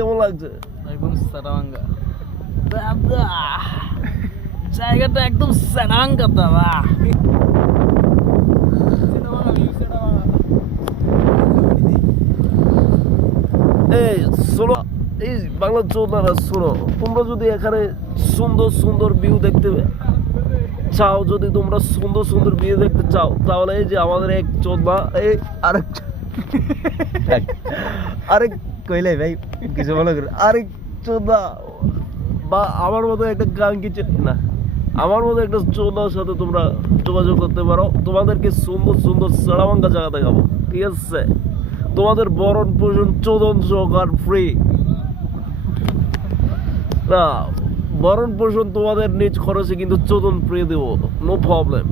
কেমন লাগছে? একদম সারাঙ্গা দাদা, জায়গাটা একদম সারাঙ্গা দাদা। এই শোনো, এই বাংলা চোদনারা শোনো, তোমরা যদি এখানে সুন্দর সুন্দর ভিউ দেখতে চাও, যদি তোমরা সুন্দর সুন্দর ভিউ দেখতে চাও, তাহলে এই যে আমাদের এক চোদনা, এই আরেক কইলে ভাই কিছু মনে করে, আরেক চোদনা বা আমার মতো একটা গাঙ্গি না, আমার মতো একটা চোদনার সাথে তোমরা যোগাযোগ করতে পারো। তোমাদেরকে সুন্দর সুন্দর সারাভাঙ্গা জায়গা দেখাবো, ঠিক আছে? তোমাদের বরণ পোষণ চোদন সহকার ফ্রি না, বরণ পোষণ তোমাদের নিজ খরচে কিন্তু চোদন ফ্রি দেবো, নো প্রবলেম।